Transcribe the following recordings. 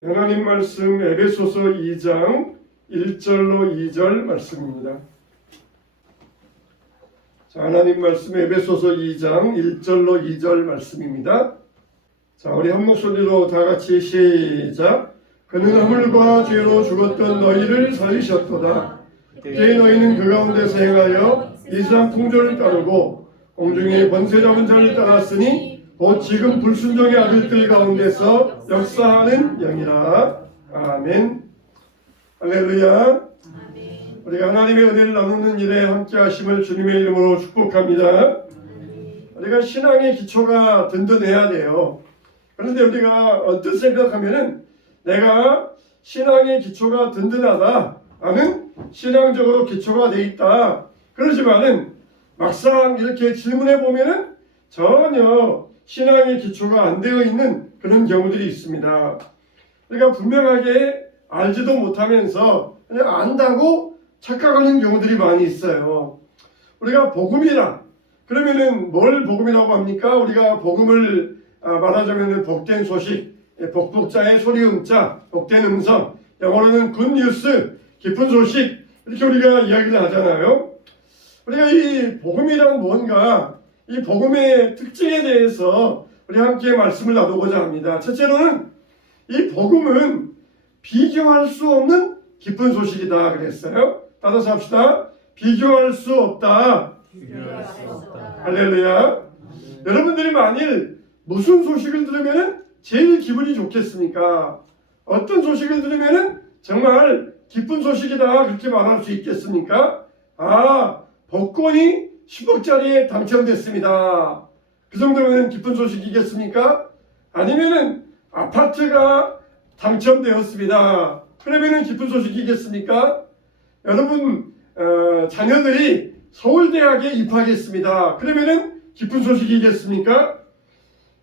하나님 말씀 에베소서 2장 1절로 2절 말씀입니다. 자, 하나님 말씀 에베소서 2장 1절로 2절 말씀입니다. 자, 우리 한 목소리로 다 같이 시작. 그는 허물과 죄로 죽었던 너희를 살리셨도다. 그때 너희는 그 가운데서 행하여 이 세상 풍조를 따르고 공중의 권세 잡은 자를 따랐으니 곧 지금 불순종의 아들들 가운데서 역사하는 영이라. 아멘. 할렐루야. 우리가 하나님의 은혜를 나누는 일에 함께 하심을 주님의 이름으로 축복합니다. 우리가 신앙의 기초가 든든해야 돼요. 그런데 우리가 언뜻 생각하면은 내가 신앙의 기초가 든든하다, 나는 신앙적으로 기초가 돼 있다, 그러지만은 막상 이렇게 질문해 보면은 전혀 신앙의 기초가 안 되어 있는 그런 경우들이 있습니다. 그러니까 분명하게 알지도 못하면서 그냥 안다고 착각하는 경우들이 많이 있어요. 우리가 복음이라 그러면은 뭘 복음이라고 합니까? 우리가 복음을 말하자면 복된 소식, 복복자의 소리음자, 복된 음성, 영어로는 굿뉴스, 기쁜 소식, 이렇게 우리가 이야기를 하잖아요. 우리가 이 복음이란 뭔가, 이 복음의 특징에 대해서 우리 함께 말씀을 나누고자 합니다. 첫째로는 이 복음은 비교할 수 없는 기쁜 소식이다 그랬어요. 따라서 합시다. 비교할 수 없다. 비교할 수 없다. 할렐루야. 여러분들이 만일 무슨 소식을 들으면 제일 기분이 좋겠습니까? 어떤 소식을 들으면 정말 기쁜 소식이다 그렇게 말할 수 있겠습니까? 복권이 10억짜리에 당첨됐습니다. 그 정도면 기쁜 소식이겠습니까? 아니면은 아파트가 당첨되었습니다. 그러면은 기쁜 소식이겠습니까? 여러분 자녀들이 서울대학에 입학했습니다. 그러면은 기쁜 소식이겠습니까?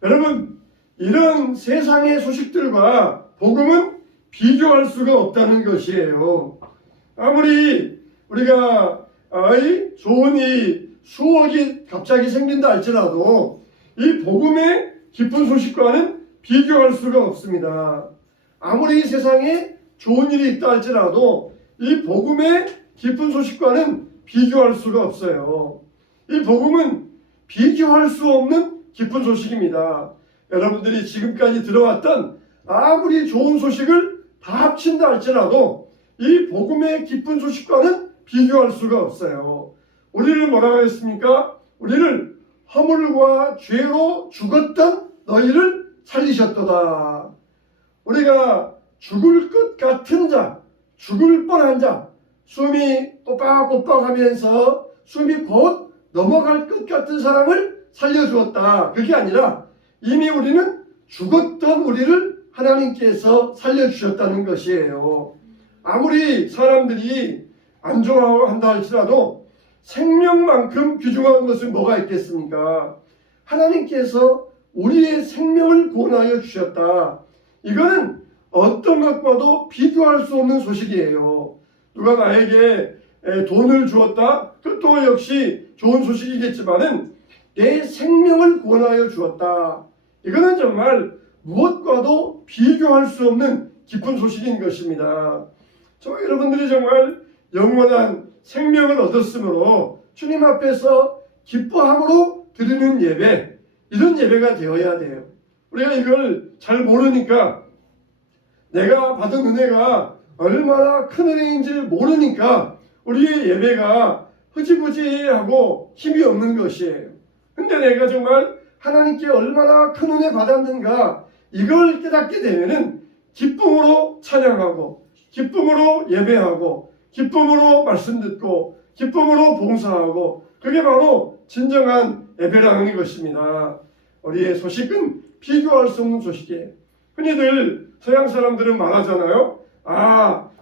여러분 이런 세상의 소식들과 복음은 비교할 수가 없다는 것이에요. 아무리 우리가 좋은 이 수억이 갑자기 생긴다 할지라도 이 복음의 기쁜 소식과는 비교할 수가 없습니다. 아무리 세상에 좋은 일이 있다 할지라도 이 복음의 기쁜 소식과는 비교할 수가 없어요. 이 복음은 비교할 수 없는 기쁜 소식입니다. 여러분들이 지금까지 들어왔던 아무리 좋은 소식을 다 합친다 할지라도 이 복음의 기쁜 소식과는 비교할 수가 없어요. 우리를 뭐라고 했습니까? 우리를 허물과 죄로 죽었던 너희를 살리셨도다. 우리가 죽을 것 같은 자, 죽을 뻔한 자, 숨이 꼬박꼬박 하면서 숨이 곧 넘어갈 것 같은 사람을 살려주었다. 그게 아니라 이미 우리는 죽었던 우리를 하나님께서 살려주셨다는 것이에요. 아무리 사람들이 안 좋아한다 할지라도 생명만큼 귀중한 것은 뭐가 있겠습니까? 하나님께서 우리의 생명을 구원하여 주셨다. 이거는 어떤 것과도 비교할 수 없는 소식이에요. 누가 나에게 돈을 주었다? 그것도 역시 좋은 소식이겠지만은 내 생명을 구원하여 주었다. 이거는 정말 무엇과도 비교할 수 없는 기쁜 소식인 것입니다. 여러분들이 정말 영원한 생명을 얻었으므로 주님 앞에서 기뻐함으로 드리는 예배, 이런 예배가 되어야 돼요. 우리가 이걸 잘 모르니까, 내가 받은 은혜가 얼마나 큰 은혜인지를 모르니까 우리의 예배가 흐지부지하고 힘이 없는 것이에요. 근데 내가 정말 하나님께 얼마나 큰 은혜 받았는가, 이걸 깨닫게 되면은 기쁨으로 찬양하고 기쁨으로 예배하고 기쁨으로 말씀 듣고 기쁨으로 봉사하고, 그게 바로 진정한 예배라는 것입니다. 우리의 소식은 비교할 수 없는 소식이에요. 흔히들 서양 사람들은 말하잖아요.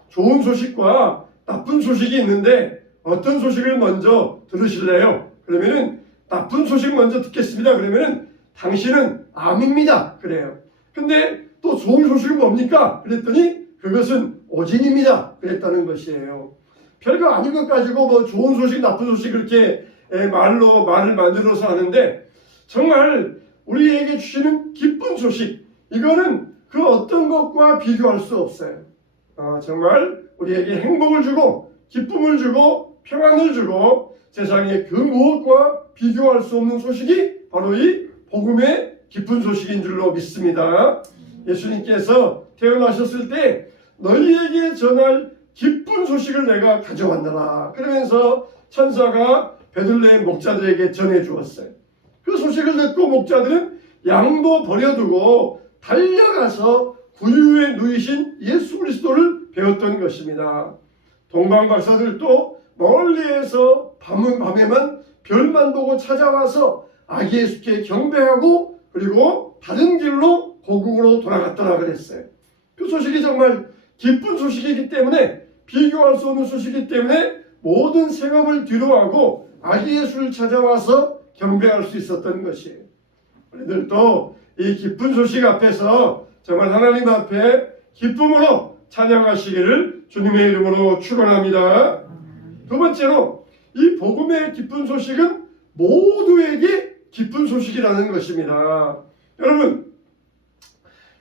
좋은 소식과 나쁜 소식이 있는데 어떤 소식을 먼저 들으실래요? 그러면은 나쁜 소식 먼저 듣겠습니다. 그러면은 당신은 암입니다. 그래요. 근데 또 좋은 소식은 뭡니까? 그랬더니 그것은 오진입니다. 그랬다는 것이에요. 별거 아닌 것 가지고 뭐 좋은 소식, 나쁜 소식 그렇게 말을 만들어서 하는데, 정말 우리에게 주시는 기쁜 소식, 이거는 그 그 어떤 것과 비교할 수 없어요. 정말 우리에게 행복을 주고 기쁨을 주고 평안을 주고 세상의 그 무엇과 비교할 수 없는 소식이 바로 이 복음의 기쁜 소식인 줄로 믿습니다. 예수님께서 태어나셨을 때 너희에게 전할 기쁜 소식을 내가 가져왔노라 그러면서 천사가 베들레헴 목자들에게 전해주었어요. 그 소식을 듣고 목자들은 양도 버려두고 달려가서 구유에 누이신 예수 그리스도를 배웠던 것입니다. 동방 박사들도 멀리에서 밤에만 별만 보고 찾아와서 아기 예수께 경배하고 그리고 다른 길로 고국으로 돌아갔더라 그랬어요. 그 소식이 정말 기쁜 소식이기 때문에 비교할 수 없는 소식이기 때문에 모든 생업을 뒤로하고 아기 예수를 찾아와서 경배할 수 있었던 것이에요. 우리들도 이 기쁜 소식 앞에서 정말 하나님 앞에 기쁨으로 찬양하시기를 주님의 이름으로 축원합니다. 두 번째로 이 복음의 기쁜 소식은 모두에게 기쁜 소식이라는 것입니다. 여러분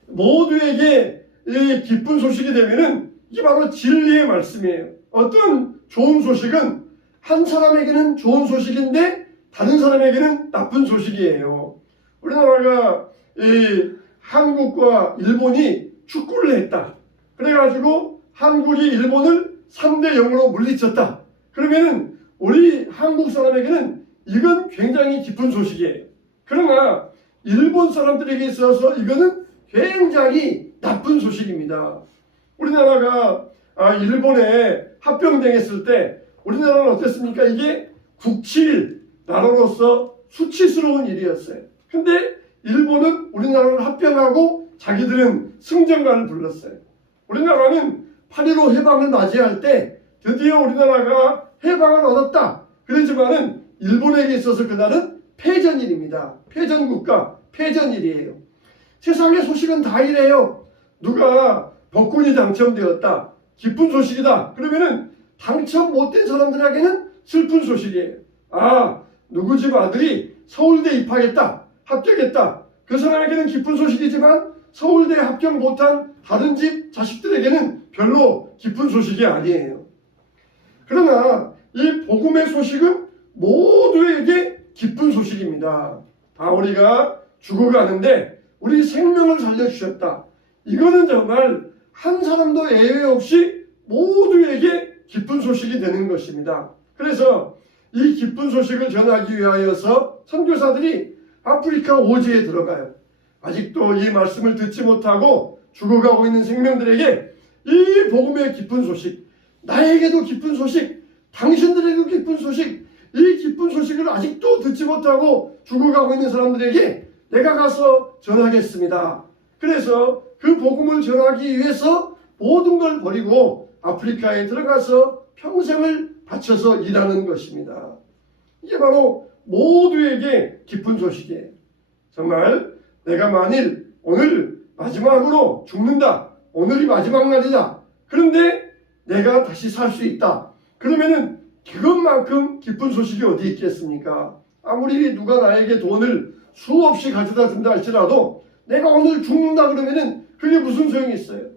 모두에게 이 기쁜 소식이 되면은 이게 바로 진리의 말씀이에요. 어떤 좋은 소식은 한 사람에게는 좋은 소식인데 다른 사람에게는 나쁜 소식이에요. 우리나라가 이 한국과 일본이 축구를 했다. 그래가지고 한국이 일본을 3대0으로 물리쳤다. 그러면은 우리 한국 사람에게는 이건 굉장히 기쁜 소식이에요. 그러나 일본 사람들에게 있어서 이거는 굉장히 나쁜 소식입니다. 우리나라가 일본에 합병당했을 때 우리나라는 어땠습니까? 이게 국칠 나라로서 수치스러운 일이었어요. 근데 일본은 우리나라를 합병하고 자기들은 승전가를 불렀어요. 우리나라는 8.15 해방을 맞이할 때 드디어 우리나라가 해방을 얻었다. 그렇지만은 일본에게 있어서 그날은 패전일입니다. 패전국가, 패전일이에요. 세상의 소식은 다 이래요. 누가 복권이 당첨되었다. 기쁜 소식이다. 그러면은 당첨 못된 사람들에게는 슬픈 소식이에요. 누구 집 아들이 서울대 입학했다. 합격했다. 그 사람에게는 기쁜 소식이지만 서울대 합격 못한 다른 집 자식들에게는 별로 기쁜 소식이 아니에요. 그러나 이 복음의 소식은 모두에게 기쁜 소식입니다. 우리가 죽어가는데 우리 생명을 살려주셨다. 이거는 정말 한 사람도 예외 없이 모두에게 기쁜 소식이 되는 것입니다. 그래서 이 기쁜 소식을 전하기 위하여서 선교사들이 아프리카 오지에 들어가요. 아직도 이 말씀을 듣지 못하고 죽어가고 있는 생명들에게 이 복음의 기쁜 소식, 나에게도 기쁜 소식, 당신들에게도 기쁜 소식, 이 기쁜 소식을 아직도 듣지 못하고 죽어가고 있는 사람들에게 내가 가서 전하겠습니다. 그래서 그 복음을 전하기 위해서 모든 걸 버리고 아프리카에 들어가서 평생을 바쳐서 일하는 것입니다. 이게 바로 모두에게 기쁜 소식이에요. 정말 내가 만일 오늘 마지막으로 죽는다. 오늘이 마지막 날이다. 그런데 내가 다시 살 수 있다. 그러면은 그것만큼 기쁜 소식이 어디 있겠습니까? 아무리 누가 나에게 돈을 수없이 가져다 준다 할지라도 내가 오늘 죽는다 그러면은 그게 무슨 소용이 있어요?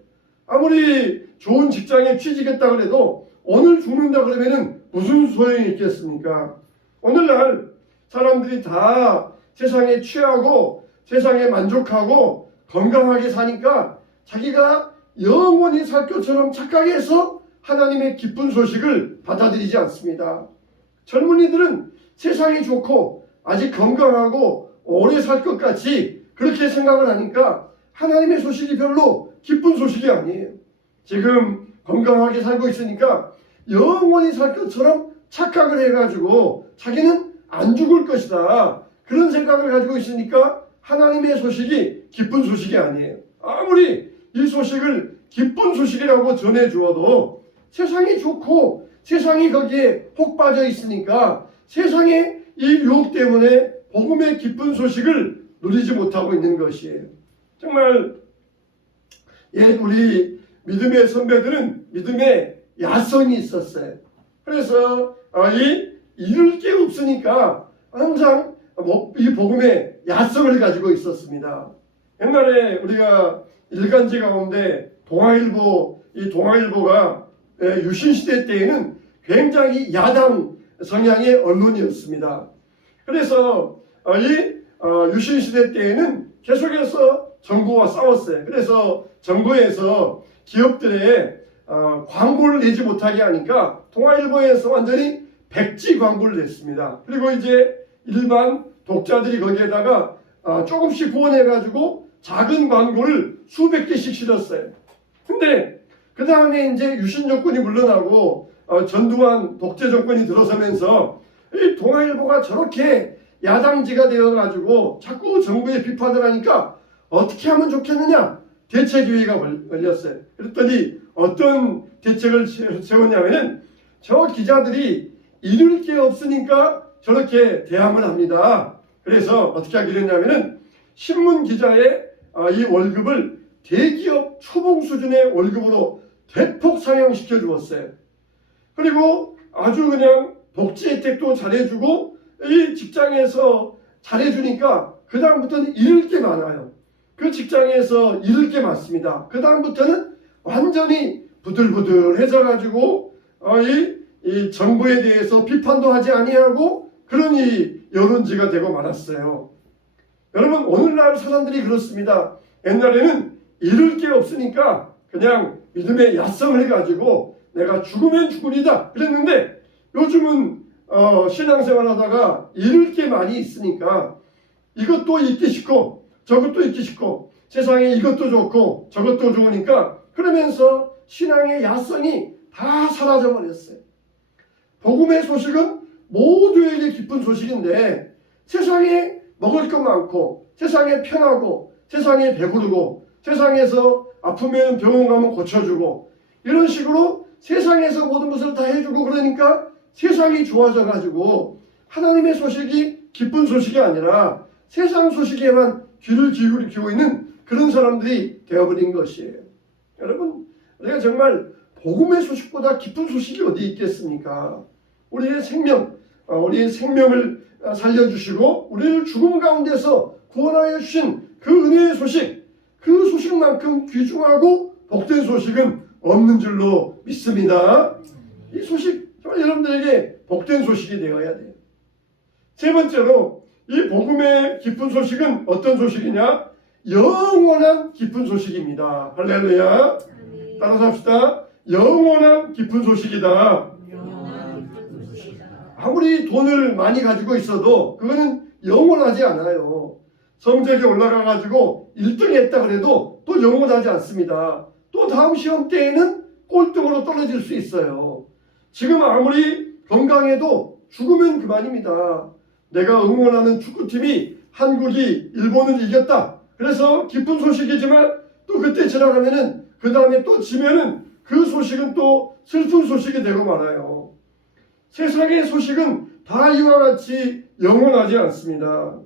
아무리 좋은 직장에 취직했다 그래도 오늘 죽는다 그러면은 무슨 소용이 있겠습니까? 오늘날 사람들이 다 세상에 취하고 세상에 만족하고 건강하게 사니까 자기가 영원히 살 것처럼 착각해서 하나님의 기쁜 소식을 받아들이지 않습니다. 젊은이들은 세상이 좋고 아직 건강하고 오래 살 것 같이 그렇게 생각을 하니까 하나님의 소식이 별로 기쁜 소식이 아니에요. 지금 건강하게 살고 있으니까 영원히 살 것처럼 착각을 해가지고 자기는 안 죽을 것이다. 그런 생각을 가지고 있으니까 하나님의 소식이 기쁜 소식이 아니에요. 아무리 이 소식을 기쁜 소식이라고 전해주어도 세상이 좋고 세상이 거기에 혹 빠져 있으니까 세상의 이 유혹 때문에 복음의 기쁜 소식을 누리지 못하고 있는 것이에요. 정말 우리 믿음의 선배들은 믿음의 야성이 있었어요. 그래서 이룰 게 없으니까 항상 이 복음의 야성을 가지고 있었습니다. 옛날에 우리가 일간지 가운데 이 동아일보가 유신시대 때에는 굉장히 야당 성향의 언론이었습니다. 그래서 유신시대 때에는 계속해서 정부와 싸웠어요. 그래서 정부에서 기업들의 광고를 내지 못하게 하니까 동아일보에서 완전히 백지 광고를 냈습니다. 그리고 이제 일반 독자들이 거기에다가 조금씩 후원해가지고 작은 광고를 수백 개씩 실었어요. 근데 그 다음에 이제 유신 정권이 물러나고 전두환 독재 정권이 들어서면서 이 동아일보가 저렇게 야당지가 되어가지고 자꾸 정부에 비판을 하니까 어떻게 하면 좋겠느냐 대책회의가 걸렸어요. 그랬더니 어떤 대책을 세웠냐면은 저 기자들이 잃을 게 없으니까 저렇게 대항을 합니다. 그래서 어떻게 하기로 했냐면은 신문 기자의 이 월급을 대기업 초봉 수준의 월급으로 대폭 상향시켜 주었어요. 그리고 아주 그냥 복지 혜택도 잘해주고 이 직장에서 잘해주니까 그 다음부터는 잃을 게 많아요. 그 직장에서 잃을 게 많습니다. 그 다음부터는 완전히 부들부들해져 가지고 이 정부에 대해서 비판도 하지 아니하고 그런 이 여론지가 되고 말았어요. 여러분 오늘날 사람들이 그렇습니다. 옛날에는 잃을 게 없으니까 그냥 믿음의 야성을 해가지고 내가 죽으면 죽으리다 그랬는데 요즘은 신앙생활 하다가 잃을 게 많이 있으니까 이것도 잊기 싫고 저것도 잊기 싫고 세상에 이것도 좋고 저것도 좋으니까 그러면서 신앙의 야성이 다 사라져 버렸어요. 복음의 소식은 모두에게 기쁜 소식인데 세상에 먹을 것 많고 세상에 편하고 세상에 배부르고 세상에서 아프면 병원 가면 고쳐주고 이런 식으로 세상에서 모든 것을 다 해주고 그러니까 세상이 좋아져 가지고 하나님의 소식이 기쁜 소식이 아니라 세상 소식에만 귀를 기울이고 있는 그런 사람들이 되어버린 것이에요. 여러분 우리가 정말 복음의 소식보다 기쁜 소식이 어디 있겠습니까? 우리의 생명을 살려주시고 우리를 죽음 가운데서 구원하여 주신 그 은혜의 소식, 그 소식만큼 귀중하고 복된 소식은 없는 줄로 믿습니다. 이 소식 정말 여러분들에게 복된 소식이 되어야 돼요. 세 번째로 이 복음의 기쁜 소식은 어떤 소식이냐? 영원한 기쁜 소식입니다. 할렐루야. 따라서 합시다. 영원한 기쁜 소식이다. 아무리 돈을 많이 가지고 있어도 그거는 영원하지 않아요. 성적이 올라가가지고 1등 했다 그래도 또 영원하지 않습니다. 또 다음 시험 때에는 꼴등으로 떨어질 수 있어요. 지금 아무리 건강해도 죽으면 그만입니다. 내가 응원하는 축구팀이 한국이 일본을 이겼다. 그래서 기쁜 소식이지만 또 그때 지나가면은 그 다음에 또 지면은 그 소식은 또 슬픈 소식이 되고 말아요. 세상의 소식은 다 이와 같이 영원하지 않습니다.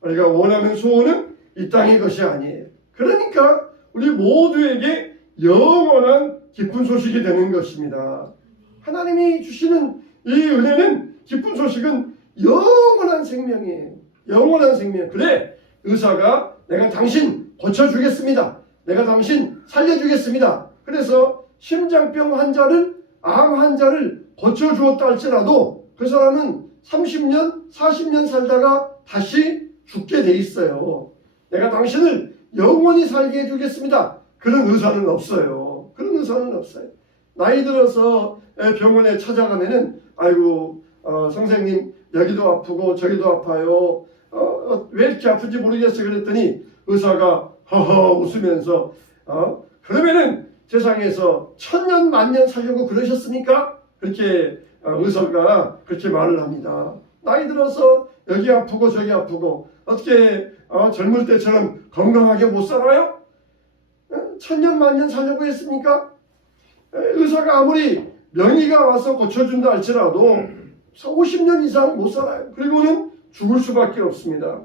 우리가 원하는 소원은 이 땅의 것이 아니에요. 그러니까 우리 모두에게 영원한 기쁜 소식이 되는 것입니다. 하나님이 주시는 이 은혜는 기쁜 소식은 영원한 생명이에요. 영원한 생명. 그래 의사가 내가 당신 고쳐주겠습니다. 내가 당신 살려주겠습니다. 그래서 심장병 환자를 암 환자를 고쳐주었다 할지라도 그 사람은 30년 40년 살다가 다시 죽게 돼 있어요. 내가 당신을 영원히 살게 해주겠습니다. 그런 의사는 없어요. 그런 의사는 없어요. 나이 들어서 병원에 찾아가면은 아이고 선생님 여기도 아프고 저기도 아파요. 왜 이렇게 아픈지 모르겠어요. 그랬더니 의사가 허허 웃으면서 그러면은 세상에서 1000년 만년 살려고 그러셨습니까? 그렇게 의사가 그렇게 말을 합니다. 나이 들어서 여기 아프고 저기 아프고 어떻게 젊을 때처럼 건강하게 못 살아요? 1000년 만년 살려고 했습니까? 의사가 아무리 명의가 와서 고쳐준다 할지라도 50년 이상 못 살아요. 그리고는 죽을 수밖에 없습니다.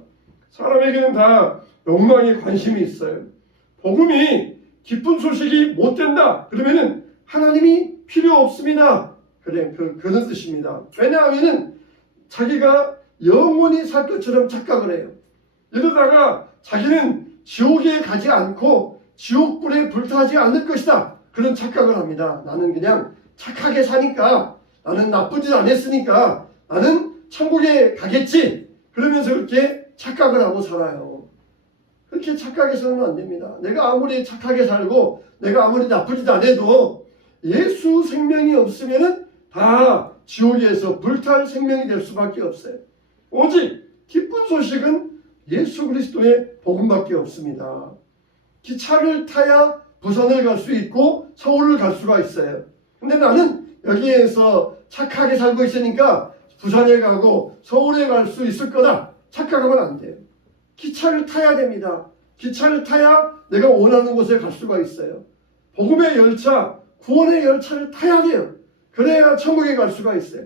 사람에게는 다 욕망에 관심이 있어요. 복음이 기쁜 소식이 못 된다 그러면은 하나님이 필요 없습니다. 그런 뜻입니다. 왜냐하면은 자기가 영원히 살 것처럼 착각을 해요. 이러다가 자기는 지옥에 가지 않고 지옥불에 불타지 않을 것이다. 그런 착각을 합니다. 나는 그냥 착하게 사니까, 나는 나쁜 짓 안 했으니까 나는 천국에 가겠지. 그러면서 그렇게 착각을 하고 살아요. 그렇게 착각해서는 안 됩니다. 내가 아무리 착하게 살고 내가 아무리 나쁜 짓 안 해도 예수 생명이 없으면은 다 지옥에서 불탈 생명이 될 수밖에 없어요. 오직 기쁜 소식은 예수 그리스도의 복음밖에 없습니다. 기차를 타야 부산을 갈 수 있고 서울을 갈 수가 있어요. 근데 나는 여기에서 착하게 살고 있으니까 부산에 가고 서울에 갈 수 있을 거다. 착각하면 안 돼요. 기차를 타야 됩니다. 기차를 타야 내가 원하는 곳에 갈 수가 있어요. 복음의 열차, 구원의 열차를 타야 돼요. 그래야 천국에 갈 수가 있어요.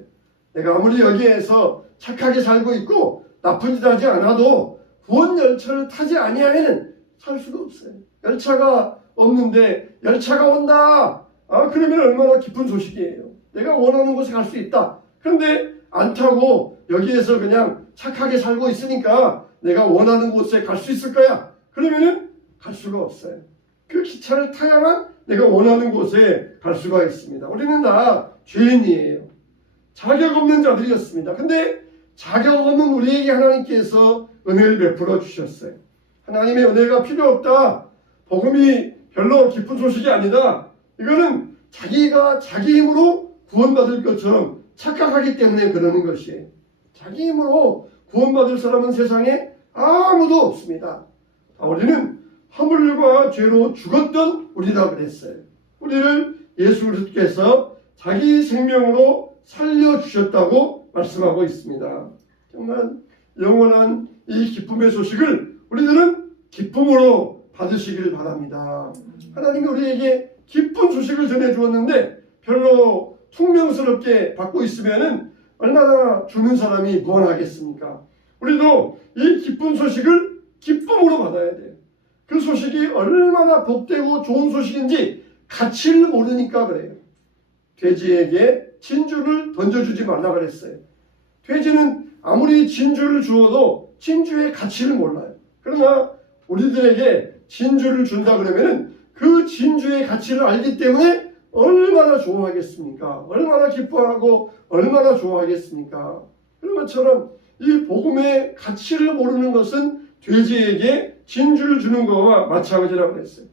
내가 아무리 여기에서 착하게 살고 있고 나쁜 짓 하지 않아도 구원 열차를 타지 아니하면은 살 수가 없어요. 열차가 없는데 열차가 온다. 그러면 얼마나 기쁜 소식이에요. 내가 원하는 곳에 갈 수 있다. 그런데 안 타고 여기에서 그냥 착하게 살고 있으니까 내가 원하는 곳에 갈 수 있을 거야. 그러면은 갈 수가 없어요. 그 기차를 타야만 내가 원하는 곳에 갈 수가 있습니다. 우리는 다 죄인이에요. 자격 없는 자들이었습니다. 근데 자격 없는 우리에게 하나님께서 은혜를 베풀어 주셨어요. 하나님의 은혜가 필요 없다. 복음이 별로 기쁜 소식이 아니다. 이거는 자기가 자기 힘으로 구원받을 것처럼 착각하기 때문에 그러는 것이에요. 자기 힘으로 구원받을 사람은 세상에 아무도 없습니다. 우리는 허물과 죄로 죽었던 우리라 그랬어요. 우리를 예수 그리스도께서 자기 생명으로 살려주셨다고 말씀하고 있습니다. 정말 영원한 이 기쁨의 소식을 우리들은 기쁨으로 받으시길 바랍니다. 하나님이 우리에게 기쁜 소식을 전해주었는데 별로 퉁명스럽게 받고 있으면은 얼마나 주는 사람이 무한하겠습니까? 우리도 이 기쁜 소식을 기쁨으로 받아야 돼요. 그 소식이 얼마나 복되고 좋은 소식인지 가치를 모르니까 그래요. 돼지에게 진주를 던져주지 말라 그랬어요. 돼지는 아무리 진주를 주어도 진주의 가치를 몰라요. 그러나 우리들에게 진주를 준다 그러면은 그 진주의 가치를 알기 때문에 얼마나 좋아하겠습니까? 얼마나 기뻐하고 얼마나 좋아하겠습니까? 그런 것처럼 이 복음의 가치를 모르는 것은 돼지에게 진주를 주는 것과 마찬가지라고 했어요.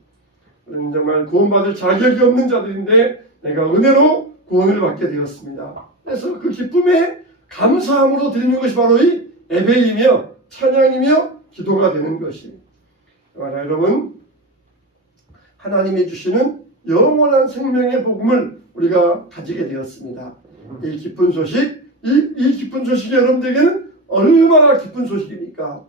우리는 정말 구원받을 자격이 없는 자들인데 내가 은혜로 구원을 받게 되었습니다. 그래서 그 기쁨에 감사함으로 드리는 것이 바로 이 예배이며 찬양이며 기도가 되는 것이에요. 여러분, 하나님이 주시는 영원한 생명의 복음을 우리가 가지게 되었습니다. 이 기쁜 소식, 이 기쁜 소식이 여러분들에게는 얼마나 기쁜 소식입니까?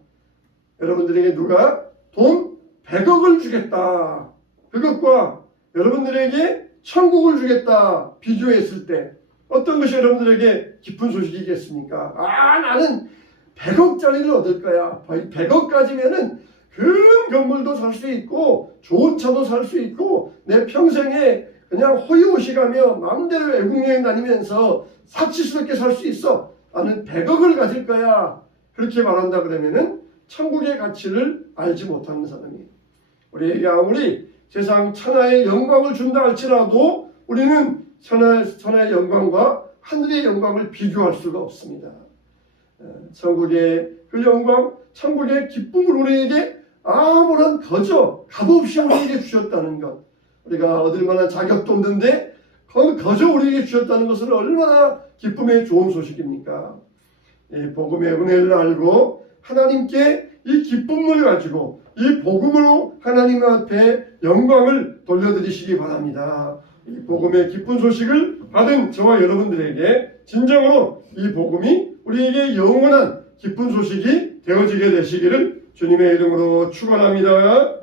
여러분들에게 누가 돈 100억을 주겠다. 그것과 여러분들에게 천국을 주겠다. 비교했을 때 어떤 것이 여러분들에게 기쁜 소식이겠습니까? 나는 100억짜리를 얻을 거야. 100억 가지면은 큰 건물도 살 수 있고 좋은 차도 살 수 있고 내 평생에 그냥 호의호식하며 마음대로 외국여행 다니면서 사치스럽게 살 수 있어. 나는 100억을 가질 거야. 그렇게 말한다 그러면은 천국의 가치를 알지 못하는 사람이에요. 우리에게 아무리 세상 천하의 영광을 준다 할지라도 우리는 천하의 영광과 하늘의 영광을 비교할 수가 없습니다. 천국의 그 영광, 천국의 기쁨을 우리에게 아무런 값없이 우리에게 주셨다는 것, 우리가 얻을 만한 자격도 없는데 거저 우리에게 주셨다는 것은 얼마나 기쁨의 좋은 소식입니까? 이 복음의 은혜를 알고 하나님께 이 기쁨을 가지고 이 복음으로 하나님 앞에 영광을 돌려드리시기 바랍니다. 이 복음의 기쁜 소식을 받은 저와 여러분들에게 진정으로 이 복음이 우리에게 영원한 기쁜 소식이 되어지게 되시기를 주님의 이름으로 축원합니다.